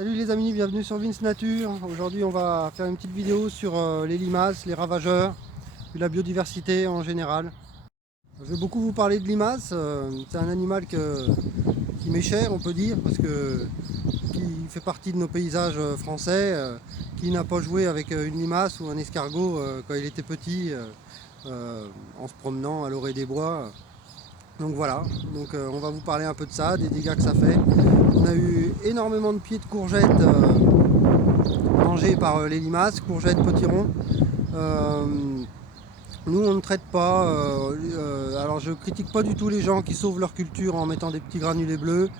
Salut les amis, bienvenue sur Vince Nature. Aujourd'hui on va faire une petite vidéo sur les limaces, les ravageurs, et la biodiversité en général. Je vais beaucoup vous parler de limaces. C'est un animal qui m'est cher, on peut dire, parce que qui fait partie de nos paysages français. Qui n'a pas joué avec une limace ou un escargot quand il était petit en se promenant à l'orée des bois. Donc voilà, on va vous parler un peu de ça, des dégâts que ça fait. On a eu énormément de pieds de courgettes mangés par les limaces, courgettes, potirons. Euh, Nous on ne traite pas, alors je critique pas du tout les gens qui sauvent leur culture en mettant des petits granulés bleus.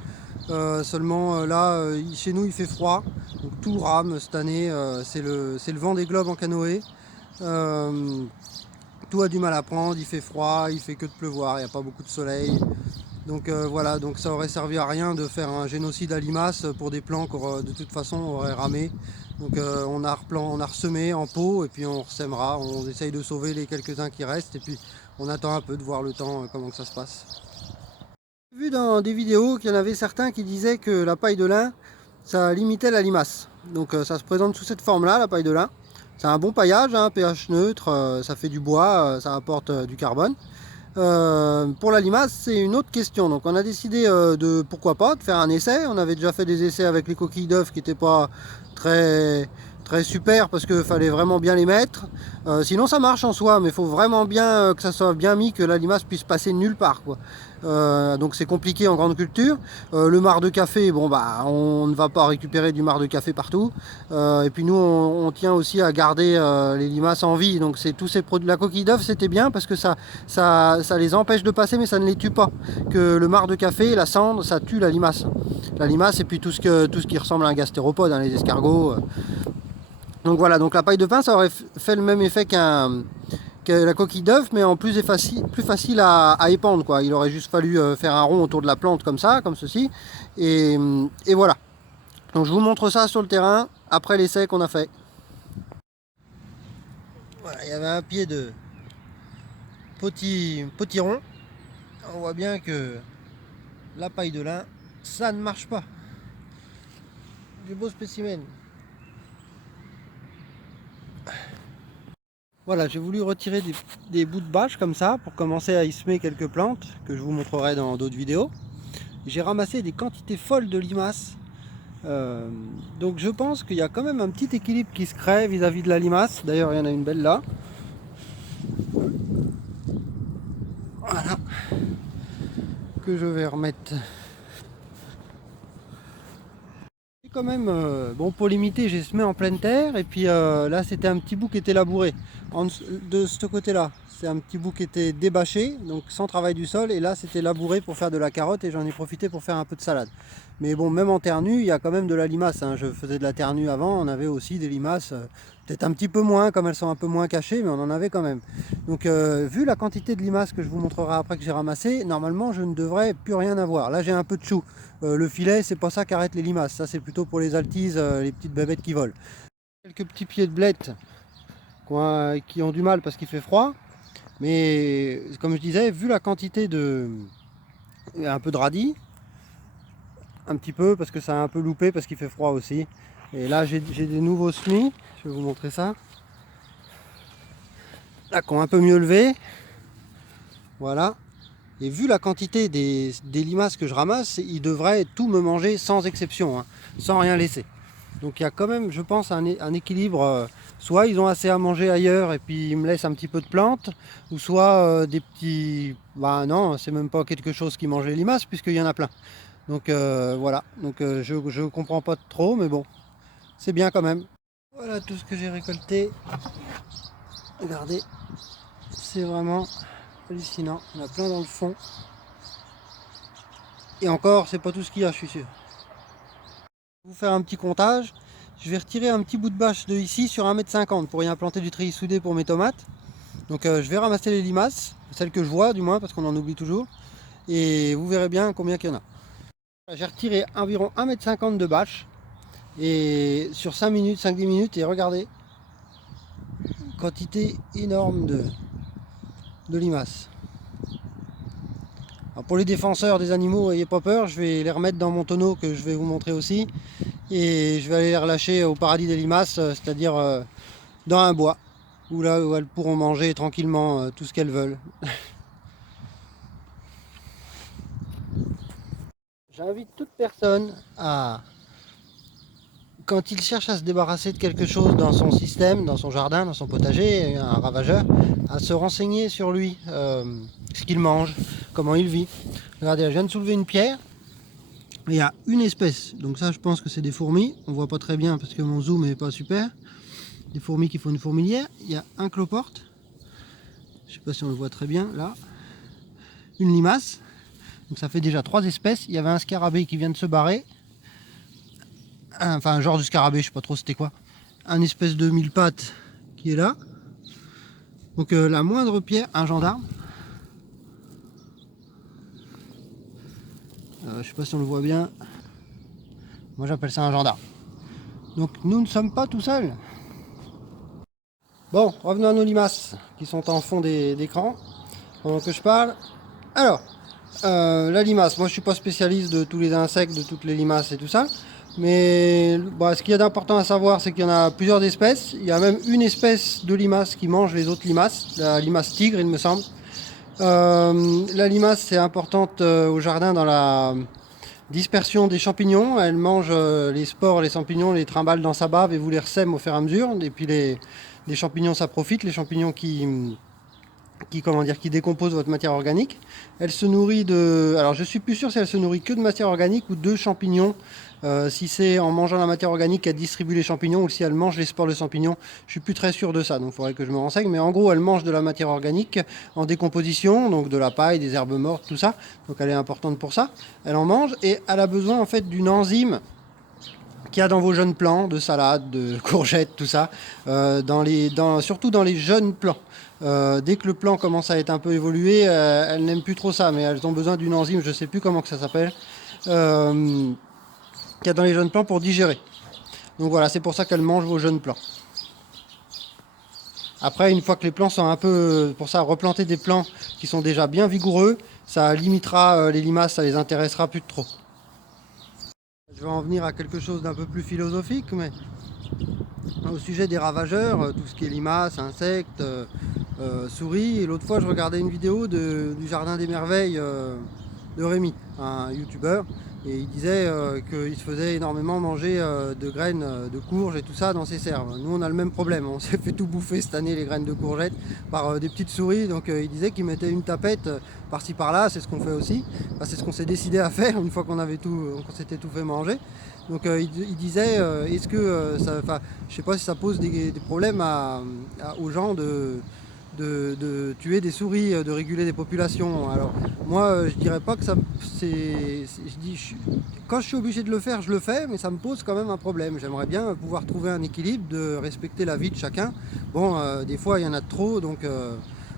Seulement là, chez nous il fait froid, donc tout rame cette année, c'est le vent des globes en canoë. Tout a du mal à prendre, il fait froid, il fait que de pleuvoir, il n'y a pas beaucoup de soleil. Donc voilà, donc ça aurait servi à rien de faire un génocide à limaces pour des plants qui de toute façon auraient ramé. Donc on a ressemé en pot et puis on ressèmera, on essaye de sauver les quelques-uns qui restent et puis on attend un peu de voir le temps, comment que ça se passe. J'ai vu dans des vidéos qu'il y en avait certains qui disaient que la paille de lin, ça limitait la limace. Donc ça se présente sous cette forme-là, la paille de lin. C'est un bon paillage, hein, pH neutre, ça fait du bois, ça apporte du carbone. Pour la limace, c'est une autre question. Donc on a décidé de, pourquoi pas, de faire un essai. On avait déjà fait des essais avec les coquilles d'œufs qui n'étaient pas très, très super parce qu'il fallait vraiment bien les mettre. Sinon ça marche en soi, mais il faut vraiment bien que ça soit bien mis, que la limace puisse passer nulle part, quoi. Donc c'est compliqué en grande culture. Le marc de café, bon bah on ne va pas récupérer du marc de café partout. Et puis nous on tient aussi à garder les limaces en vie. Donc c'est tous ces produits. La coquille d'œuf c'était bien parce que ça les empêche de passer mais ça ne les tue pas. Que le marc de café, la cendre, ça tue la limace. La limace et puis tout ce qui ressemble à un gastéropode, hein, les escargots. Donc voilà, donc la paille de pin ça aurait fait le même effet que la coquille d'œuf, mais en plus facile à épandre, quoi. Il aurait juste fallu faire un rond autour de la plante comme ça, comme ceci, et voilà. Donc je vous montre ça sur le terrain après l'essai qu'on a fait. Voilà, il y avait un pied de potiron. On voit bien que la paille de lin, ça ne marche pas. Du beau spécimen. Voilà, j'ai voulu retirer des bouts de bâche comme ça pour commencer à y semer quelques plantes que je vous montrerai dans d'autres vidéos. J'ai ramassé des quantités folles de limaces. Donc je pense qu'il y a quand même un petit équilibre qui se crée vis-à-vis de la limace. D'ailleurs, il y en a une belle là. Voilà. Que je vais remettre. Quand même, bon, pour limiter, j'ai semé en pleine terre et puis là c'était un petit bout qui était labouré de ce côté là. C'est un petit bout qui était débâché, donc sans travail du sol, et là c'était labouré pour faire de la carotte et j'en ai profité pour faire un peu de salade. Mais bon, même en terre nue, il y a quand même de la limace, hein. Je faisais de la terre nue avant, on avait aussi des limaces, peut-être un petit peu moins, comme elles sont un peu moins cachées, mais on en avait quand même. Donc vu la quantité de limaces que je vous montrerai après que j'ai ramassé, normalement je ne devrais plus rien avoir. Là j'ai un peu de chou. Le filet, c'est pas ça qui arrête les limaces, ça c'est plutôt pour les altises, les petites bébêtes qui volent. Quelques petits pieds de blettes qui ont du mal parce qu'il fait froid, mais comme je disais, vu la quantité un peu de radis, un petit peu parce que ça a un peu loupé parce qu'il fait froid aussi. Et là j'ai des nouveaux semis, je vais vous montrer ça. Là, qui ont un peu mieux levé, voilà. Et vu la quantité des limaces que je ramasse, ils devraient tout me manger sans exception, hein, sans rien laisser. Donc il y a quand même, je pense, un équilibre. Soit ils ont assez à manger ailleurs et puis ils me laissent un petit peu de plantes, ou soit des petits... Bah non, c'est même pas quelque chose qui mange les limaces puisqu'il y en a plein. Donc voilà, donc je comprends pas trop, mais bon, c'est bien quand même. Voilà tout ce que j'ai récolté. Regardez, c'est vraiment hallucinant. On a plein dans le fond. Et encore, c'est pas tout ce qu'il y a, je suis sûr. Je vais vous faire un petit comptage. Je vais retirer un petit bout de bâche de ici sur 1,50 m pour y implanter du treillis soudé pour mes tomates. Donc je vais ramasser les limaces, celles que je vois du moins, parce qu'on en oublie toujours. Et vous verrez bien combien qu'il y en a. J'ai retiré environ 1,50 m de bâche. Et sur 5 minutes, 5-10 minutes, et regardez, quantité énorme de limaces. Alors pour les défenseurs des animaux, n'ayez pas peur, je vais les remettre dans mon tonneau que je vais vous montrer aussi. et je vais aller les relâcher au paradis des limaces, c'est-à-dire dans un bois, où là où elles pourront manger tranquillement tout ce qu'elles veulent. J'invite toute personne à, quand il cherche à se débarrasser de quelque chose dans son système, dans son jardin, dans son potager, un ravageur, à se renseigner sur lui, ce qu'il mange, comment il vit. Regardez, je viens de soulever une pierre, il y a une espèce, donc ça je pense que c'est des fourmis, on voit pas très bien parce que mon zoom est pas super, des fourmis qui font une fourmilière, il y a un cloporte, je sais pas si on le voit très bien là, une limace, donc ça fait déjà 3 espèces, il y avait un scarabée qui vient de se barrer, enfin un genre de scarabée, je sais pas trop c'était quoi, un espèce de mille pattes qui est là, donc la moindre pierre, un gendarme, je sais pas si on le voit bien, moi j'appelle ça un gendarme. Donc nous ne sommes pas tout seuls. Bon, revenons à nos limaces qui sont en fond d'écran pendant que je parle. Alors, la limace, moi je suis pas spécialiste de tous les insectes, de toutes les limaces et tout ça. Mais bah, ce qu'il y a d'important à savoir, c'est qu'il y en a plusieurs espèces. Il y a même une espèce de limace qui mange les autres limaces, la limace tigre il me semble. La limace c'est importante au jardin dans la dispersion des champignons. Elle mange les spores, les champignons, les trimballe dans sa bave et vous les ressème au fur et à mesure. Et puis les champignons ça profite, les champignons qui décompose votre matière organique. Elle se nourrit de... Alors je suis plus sûr si elle se nourrit que de matière organique ou de champignons. Si c'est en mangeant la matière organique qu'elle distribue les champignons ou si elle mange les spores de champignons, je suis plus très sûr de ça, donc il faudrait que je me renseigne. Mais en gros, elle mange de la matière organique en décomposition, donc de la paille, des herbes mortes, tout ça. Donc elle est importante pour ça. Elle en mange et elle a besoin en fait d'une enzyme qu'il y a dans vos jeunes plants, de salade, de courgettes, tout ça, surtout dans les jeunes plants. Dès que le plant commence à être un peu évolué, elles n'aiment plus trop ça, mais elles ont besoin d'une enzyme, je ne sais plus comment que ça s'appelle, qu'il y a dans les jeunes plants pour digérer. Donc voilà, c'est pour ça qu'elles mangent vos jeunes plants. Après, une fois que les plants sont un peu... Pour ça, replanter des plants qui sont déjà bien vigoureux, ça limitera les limaces, ça les intéressera plus de trop. Je vais en venir à quelque chose d'un peu plus philosophique, mais au sujet des ravageurs, tout ce qui est limaces, insectes, souris. Et l'autre fois, je regardais une vidéo du Jardin des Merveilles de Rémi, un youtubeur, et il disait qu'il se faisait énormément manger de graines de courges et tout ça dans ses serres. Nous, on a le même problème, on s'est fait tout bouffer cette année les graines de courgettes par des petites souris, donc il disait qu'il mettait une tapette par-ci par-là, c'est ce qu'on fait aussi, enfin, c'est ce qu'on s'est décidé à faire une fois qu'on s'était tout fait manger. Donc il disait, est-ce que je sais pas si ça pose des problèmes aux gens de tuer des souris, de réguler des populations. Alors moi je dirais pas que ça quand je suis obligé de le faire, je le fais, mais ça me pose quand même un problème. J'aimerais bien pouvoir trouver un équilibre, de respecter la vie de chacun. Bon, des fois il y en a de trop, donc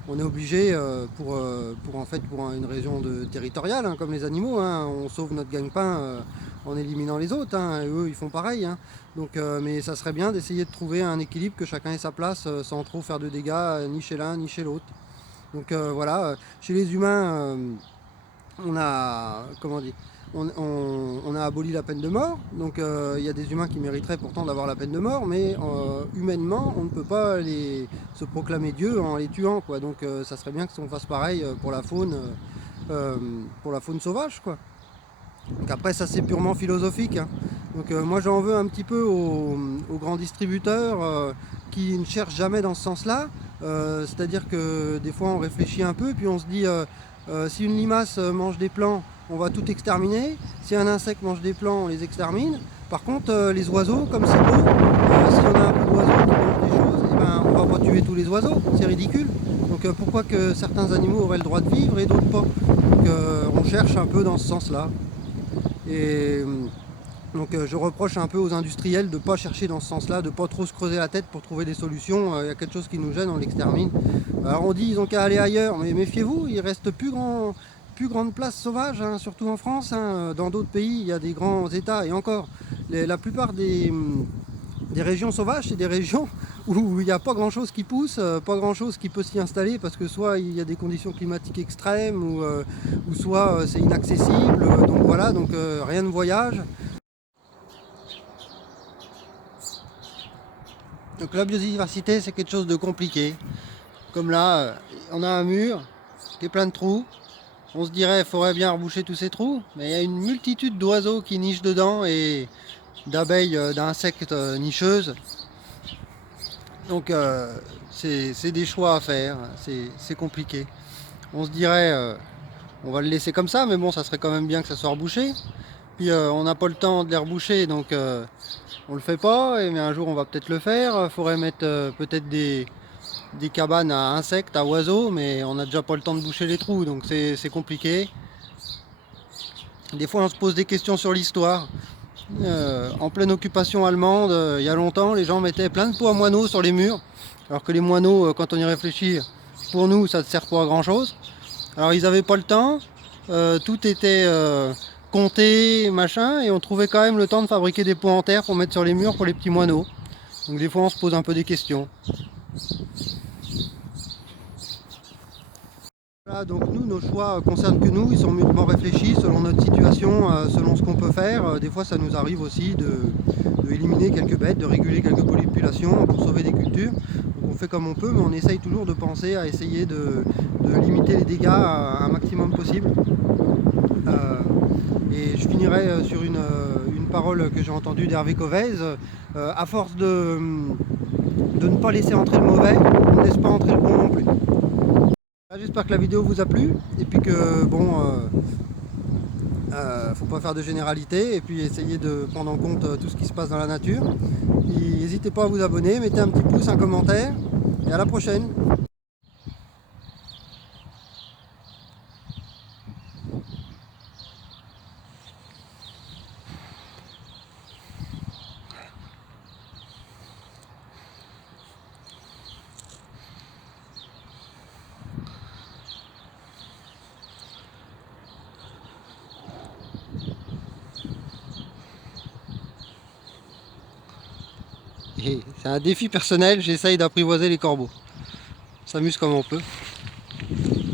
on est obligé pour une raison territoriale, hein, comme les animaux, hein, on sauve notre gagne-pain en éliminant les autres, hein, et eux ils font pareil, hein. Donc, mais ça serait bien d'essayer de trouver un équilibre, que chacun ait sa place sans trop faire de dégâts ni chez l'un ni chez l'autre. Donc voilà, chez les humains, on a, comment dire, on a aboli la peine de mort, donc il y a des humains qui mériteraient pourtant d'avoir la peine de mort, mais humainement on ne peut pas se proclamer Dieu en les tuant, quoi. Donc ça serait bien qu'on fasse pareil pour la faune sauvage, quoi. Donc après ça c'est purement philosophique, hein. Donc moi j'en veux un petit peu aux grands distributeurs qui ne cherchent jamais dans ce sens-là. C'est-à-dire que des fois on réfléchit un peu puis on se dit si une limace mange des plants, on va tout exterminer. Si un insecte mange des plants, on les extermine. Par contre les oiseaux, comme c'est beau, si on a un peu d'oiseaux qui mangent des choses, eh ben, on va pas tuer tous les oiseaux, c'est ridicule. Donc pourquoi que certains animaux auraient le droit de vivre et d'autres pas? Donc on cherche un peu dans ce sens-là. Et donc je reproche un peu aux industriels de ne pas chercher dans ce sens-là, de ne pas trop se creuser la tête pour trouver des solutions. Il y a quelque chose qui nous gêne, on l'extermine. Alors on dit ils ont qu'à aller ailleurs, mais méfiez-vous, il reste plus grande place sauvage, hein, surtout en France, hein. Dans d'autres pays, il y a des grands états, et encore, la plupart des régions sauvages, c'est des régions où il n'y a pas grand chose qui pousse, pas grand chose qui peut s'y installer, parce que soit il y a des conditions climatiques extrêmes, ou soit c'est inaccessible, donc voilà, donc rien ne voyage. Donc la biodiversité, c'est quelque chose de compliqué. Comme là, on a un mur qui est plein de trous. On se dirait qu'il faudrait bien reboucher tous ces trous, mais il y a une multitude d'oiseaux qui nichent dedans et d'abeilles, d'insectes nicheuses. Donc c'est des choix à faire, c'est compliqué. On se dirait, on va le laisser comme ça, mais bon, ça serait quand même bien que ça soit rebouché. Puis on n'a pas le temps de les reboucher, donc on le fait pas, mais un jour on va peut-être le faire. Il faudrait mettre peut-être des cabanes à insectes, à oiseaux, mais on n'a déjà pas le temps de boucher les trous, donc c'est compliqué. Des fois on se pose des questions sur l'histoire. En pleine occupation allemande, il y a longtemps, les gens mettaient plein de pots à moineaux sur les murs, alors que les moineaux, quand on y réfléchit, pour nous ça ne sert pas à grand chose. Alors ils n'avaient pas le temps, tout était compté, machin, et on trouvait quand même le temps de fabriquer des pots en terre pour mettre sur les murs pour les petits moineaux. Donc des fois on se pose un peu des questions. Voilà, donc nous, nos choix concernent que nous, ils sont mûrement réfléchis selon notre situation, selon ce qu'on peut faire. Des fois ça nous arrive aussi de éliminer quelques bêtes, de réguler quelques populations pour sauver des cultures. Donc on fait comme on peut, mais on essaye toujours de penser à essayer de limiter les dégâts à un maximum possible. Et je finirai sur une parole que j'ai entendue d'Hervé Covez. À force de ne pas laisser entrer le mauvais, on ne laisse pas entrer le bon non plus. J'espère que la vidéo vous a plu, et puis que bon, faut pas faire de généralité, et puis essayer de prendre en compte tout ce qui se passe dans la nature. N'hésitez pas à vous abonner, mettez un petit pouce, un commentaire, et à la prochaine. C'est un défi personnel, j'essaye d'apprivoiser les corbeaux. On s'amuse comme on peut.